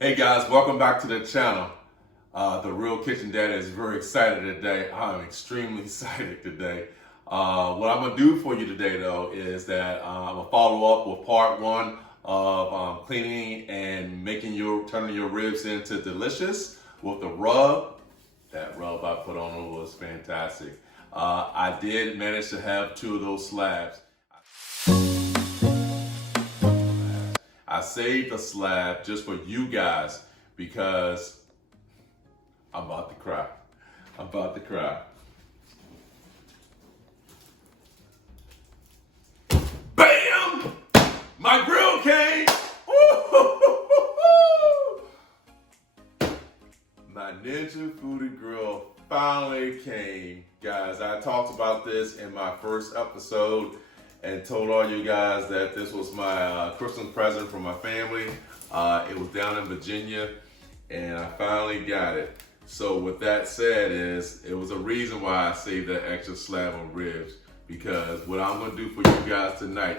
Hey guys, welcome back to the channel. The Real Kitchen Daddy is very excited today. I'm extremely excited today. What I'm gonna do for you today though is that I'm gonna follow up with part one of cleaning and turning your ribs into delicious with the rub. That rub I put on it was fantastic. I did manage to have two of those slabs. I saved a slab just for you guys because I'm about to cry. I'm about to cry. Bam! My grill came! My Ninja Foodi Grill finally came. Guys, I talked about this in my first episode and told all you guys that this was my Christmas present from my family. It was down in Virginia and I finally got it. So with that said it was a reason why I saved that extra slab of ribs, because what I'm gonna do for you guys tonight,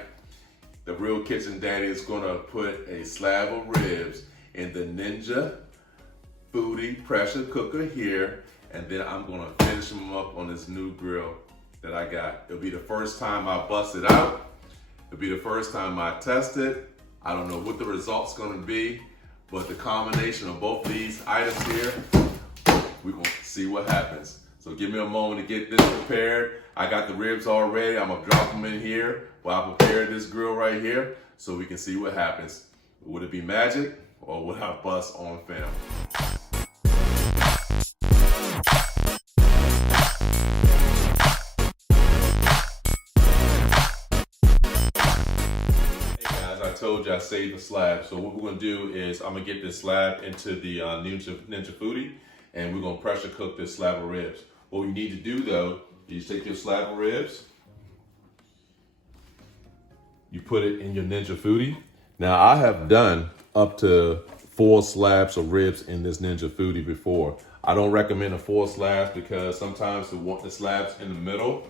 the Real Kitchen Daddy is gonna put a slab of ribs in the Ninja Foodi pressure cooker here, and then I'm gonna finish them up on this new grill that I got. It'll be the first time I bust it out. It'll be the first time I test it. I don't know what the result's gonna be, but the combination of both of these items here, we're gonna see what happens. So give me a moment to get this prepared. I got the ribs all ready. I'm gonna drop them in here while I prepare this grill right here so we can see what happens. Would it be magic or would I bust on film? I told you I saved the slab. So what we're gonna do is I'm gonna get this slab into the Ninja Foodi, and we're gonna pressure cook this slab of ribs. What we need to do though, is take your slab of ribs, you put it in your Ninja Foodi. Now I have done up to 4 slabs of ribs in this Ninja Foodi before. I don't recommend the 4 slabs because sometimes the slabs in the middle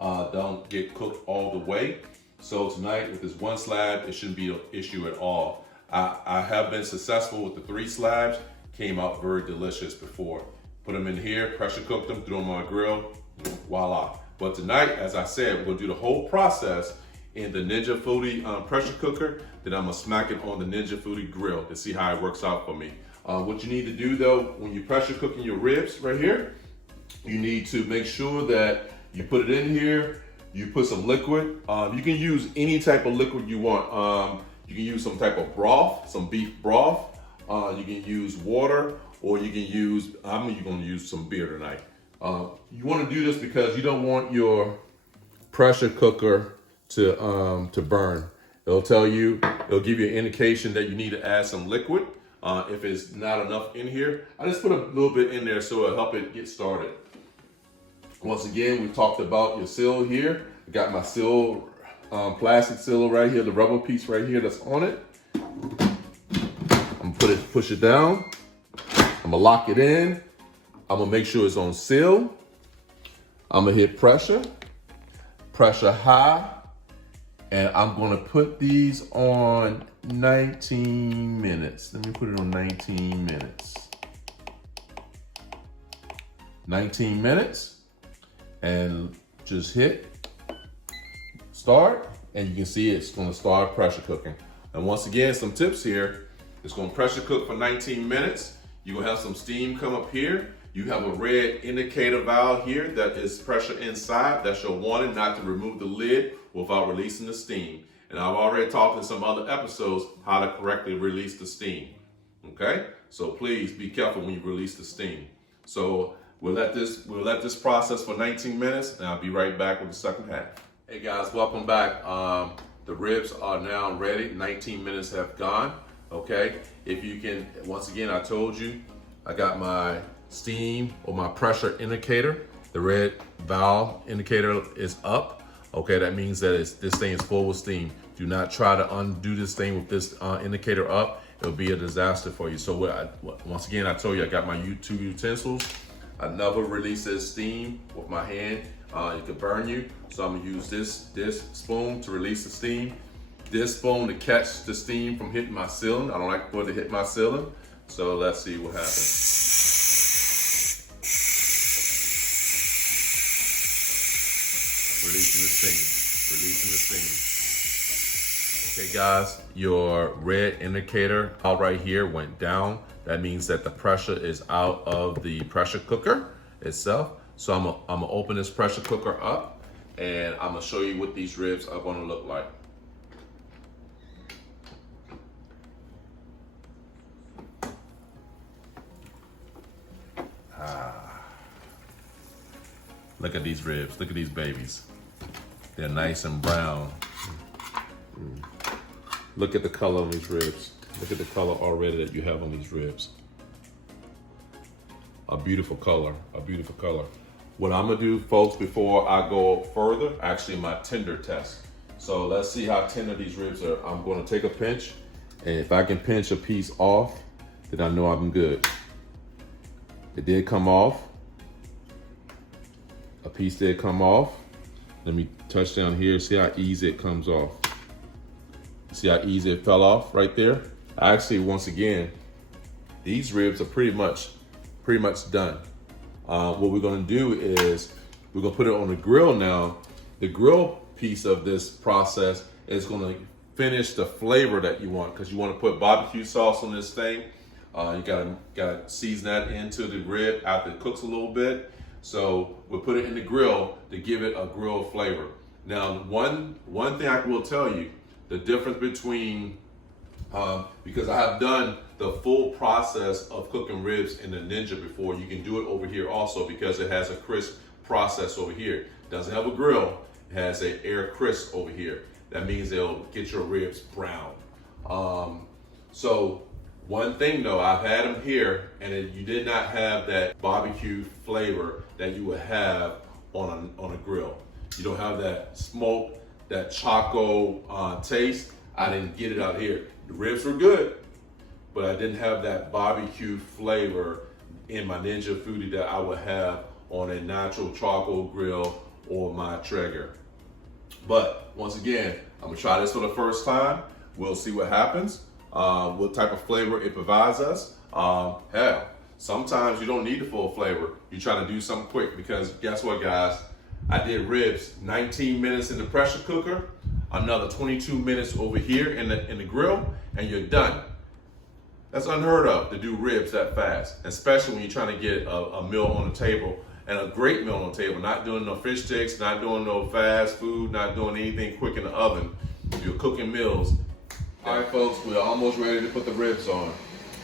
don't get cooked all the way. So tonight with this 1 slab, it shouldn't be an issue at all. I have been successful with the 3 slabs, came out very delicious before. Put them in here, pressure cook them, throw them on a grill, voila. But tonight, as I said, we're gonna do the whole process in the Ninja Foodi pressure cooker, then I'm gonna smack it on the Ninja Foodi grill to see how it works out for me. What you need to do though, when you pressure cooking your ribs right here, you need to make sure that you put it in here, you put some liquid. You can use any type of liquid you want. You can use some type of broth, some beef broth. You can use water, or you can use, I'm gonna use some beer tonight. You wanna do this because you don't want your pressure cooker to burn. It'll give you an indication that you need to add some liquid. If it's not enough in here, I just put a little bit in there so it'll help it get started. Once again, we talked about your seal here. I got my seal, plastic seal right here, the rubber piece right here that's on it. I'm gonna push it down. I'm gonna lock it in. I'm gonna make sure it's on seal. I'm gonna hit pressure high, and I'm gonna put these on 19 minutes. Let me put it on 19 minutes. 19 minutes. And just hit start, and you can see it's gonna start pressure cooking. And once again, some tips here. It's gonna pressure cook for 19 minutes. You're gonna have some steam come up here. You have a red indicator valve here that is pressure inside. That's your warning not to remove the lid without releasing the steam. And I've already talked in some other episodes how to correctly release the steam. Okay? So please be careful when you release the steam. So we'll let this process for 19 minutes, and I'll be right back with the second half. Hey guys, welcome back. The ribs are now ready. 19 minutes have gone. Okay, if you can, once again, I told you, I got my steam or my pressure indicator. The red valve indicator is up. Okay, that means that this thing is full with steam. Do not try to undo this thing with this indicator up. It'll be a disaster for you. So once again, I told you I got my two utensils. I never release this steam with my hand. It could burn you. So I'm gonna use this spoon to release the steam. this spoon to catch the steam from hitting my ceiling. I don't like for it to hit my ceiling. So let's see what happens. Releasing the steam, releasing the steam. Okay guys, your red indicator out right here went down. That means that the pressure is out of the pressure cooker itself. So I'm gonna open this pressure cooker up and I'm gonna show you what these ribs are gonna look like. Look at these ribs, look at these babies. They're nice and brown. Look at the color on these ribs. Look at the color already that you have on these ribs. A beautiful color, a beautiful color. What I'm gonna do, folks, before I go further, actually my tender test. So let's see how tender these ribs are. I'm gonna take a pinch, and if I can pinch a piece off, then I know I'm good. It did come off. A piece did come off. Let me touch down here, see how easy it comes off. See how easy it fell off right there? Actually, once again, these ribs are pretty much done. What we're gonna do is we're gonna put it on the grill now. The grill piece of this process is gonna finish the flavor that you want, because you wanna put barbecue sauce on this thing. You gotta season that into the rib after it cooks a little bit. So we'll put it in the grill to give it a grill flavor. Now, one thing I will tell you, the difference between, because I have done the full process of cooking ribs in the Ninja before. You can do it over here also because it has a crisp process over here. It doesn't have a grill, it has an air crisp over here. That means it'll get your ribs brown. So one thing though, I've had them here and you did not have that barbecue flavor that you would have on a grill. You don't have that smoke, that choco taste. I didn't get it out here. The ribs were good, but I didn't have that barbecue flavor in my Ninja Foodi that I would have on a natural charcoal grill or my Traeger. But once again, I'm gonna try this for the first time. We'll see what happens, what type of flavor it provides us. Hell, sometimes you don't need the full flavor. You're trying to do something quick, because guess what, guys? I did ribs 19 minutes in the pressure cooker, another 22 minutes over here in the grill, and you're done. That's unheard of to do ribs that fast, especially when you're trying to get a meal on the table, and a great meal on the table. Not doing no fish sticks, not doing no fast food, not doing anything quick in the oven. You're cooking meals. All right, folks, we're almost ready to put the ribs on.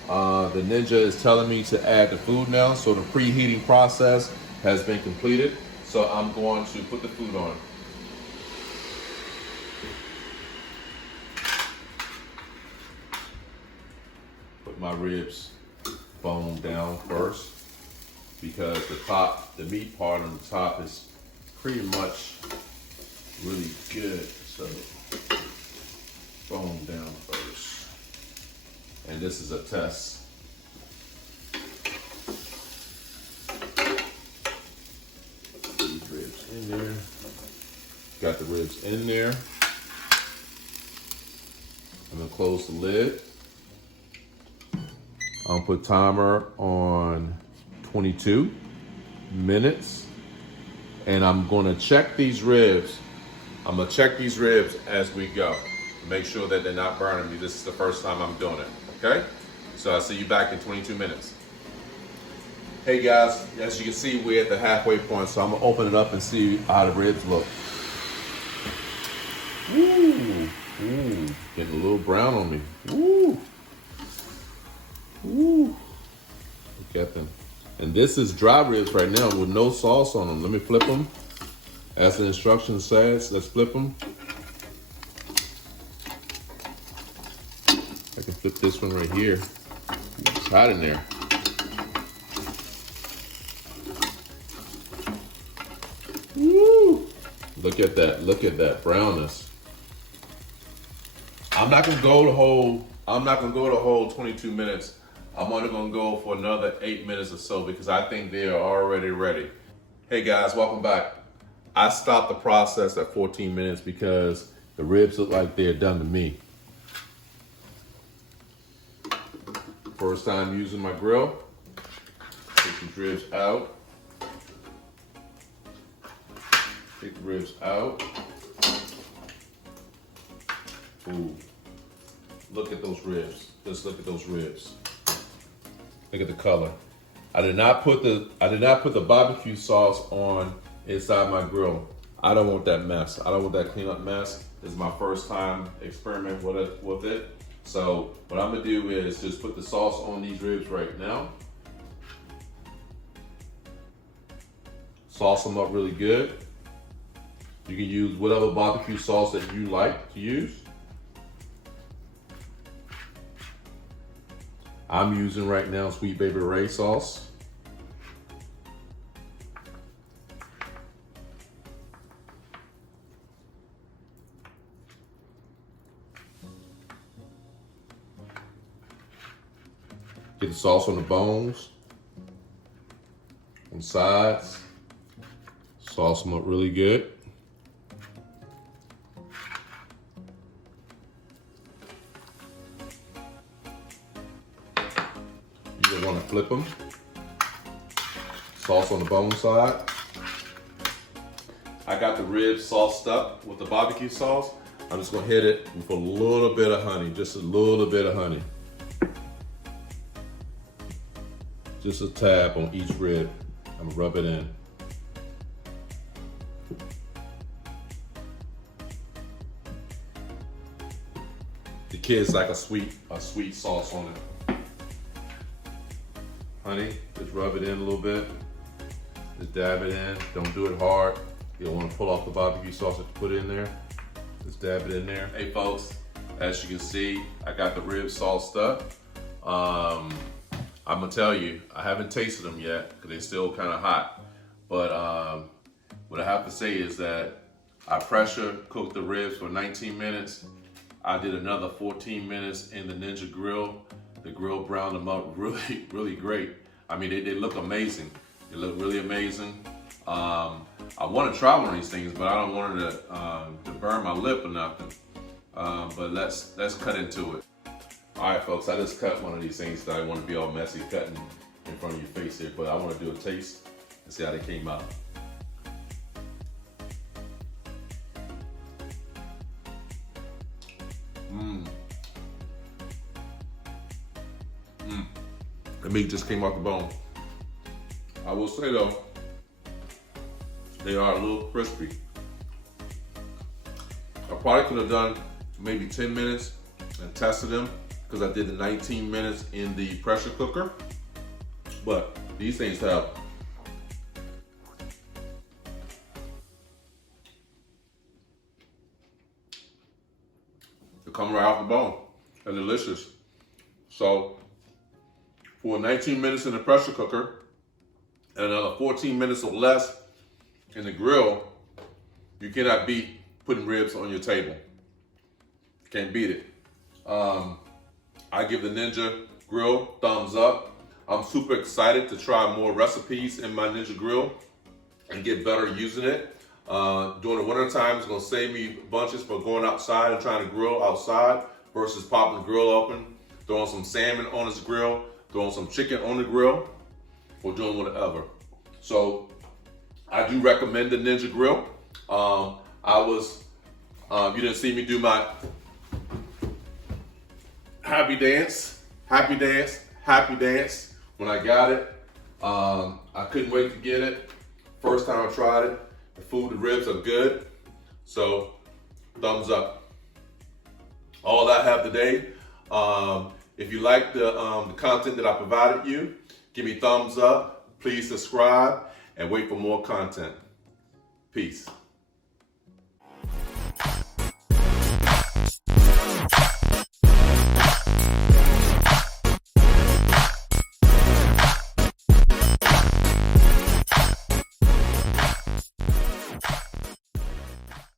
The Ninja is telling me to add the food now, so the preheating process has been completed. So I'm going to put the food on. Put my ribs bone down first, because the meat part on the top is pretty much really good. So bone down first. And this is a test. These ribs in there. Got the ribs in there. I'm gonna close the lid. I'll put timer on 22 minutes. And I'm gonna check these ribs. I'm gonna check these ribs as we go to make sure that they're not burning me. This is the first time I'm doing it, okay? So I'll see you back in 22 minutes. Hey guys, as you can see, we're at the halfway point, so I'm gonna open it up and see how the ribs look. Ooh, ooh, getting a little brown on me. Ooh, ooh, look at them. And this is dry ribs right now with no sauce on them. Let me flip them. As the instruction says, let's flip them. I can flip this one right here. It's hot in there. Woo! Look at that brownness. I'm not gonna go the whole 22 minutes. I'm only gonna go for another 8 minutes or so, because I think they are already ready. Hey guys, welcome back. I stopped the process at 14 minutes because The ribs look like they're done to me. First time using my grill. Take these ribs out. Take the ribs out. Ooh. Look at those ribs. Just look at those ribs. Look at the color. I did not put the barbecue sauce on inside my grill. I don't want that mess. I don't want that cleanup mess. This is my first time experimenting with it. So what I'm gonna do is just put the sauce on these ribs right now. Sauce them up really good. You can use whatever barbecue sauce that you like to use. I'm using right now Sweet Baby Ray sauce. Get the sauce on the bones, on the sides. Sauce them up really good. You don't want to flip them. Sauce on the bone side. I got the ribs sauced up with the barbecue sauce. I'm just gonna hit it with a little bit of honey, just a little bit of honey. Just a tab on each rib. I'm gonna rub it in. The kids like a sweet sauce on it. Honey, just rub it in a little bit. Just dab it in. Don't do it hard. You don't want to pull off the barbecue sauce that you put in there. Just dab it in there. Hey folks, as you can see, I got the ribs sauced up. I'm gonna tell you, I haven't tasted them yet because they're still kind of hot. But what I have to say is that I pressure cooked the ribs for 19 minutes. I did another 14 minutes in the Ninja Grill. The grill browned them up really, really great. I mean, they look amazing. They look really amazing. I want to try one of these things, but I don't want it to burn my lip or nothing. But let's cut into it. All right, folks, I just cut one of these things that I want to be all messy cutting in front of your face here, but I want to do a taste and see how they came out. The meat just came off the bone. I will say though, they are a little crispy. I probably could have done maybe 10 minutes and tested them because I did the 19 minutes in the pressure cooker. But these things have they come right off the bone. They're delicious. So for 19 minutes in the pressure cooker and another 14 minutes or less in the grill, you cannot beat putting ribs on your table. Can't beat it. I give the Ninja Grill thumbs up. I'm super excited to try more recipes in my Ninja Grill and get better using it. During the winter time, it's gonna save me bunches for going outside and trying to grill outside versus popping the grill open, throwing some salmon on this grill, throwing some chicken on the grill, or doing whatever. So I do recommend the Ninja Grill. You didn't see me do my happy dance when I got it. I couldn't wait to get it. First time I tried it. The ribs are good. So thumbs up. All I have today. If you like the content that I provided you, give me thumbs up. Please subscribe and wait for more content. Peace.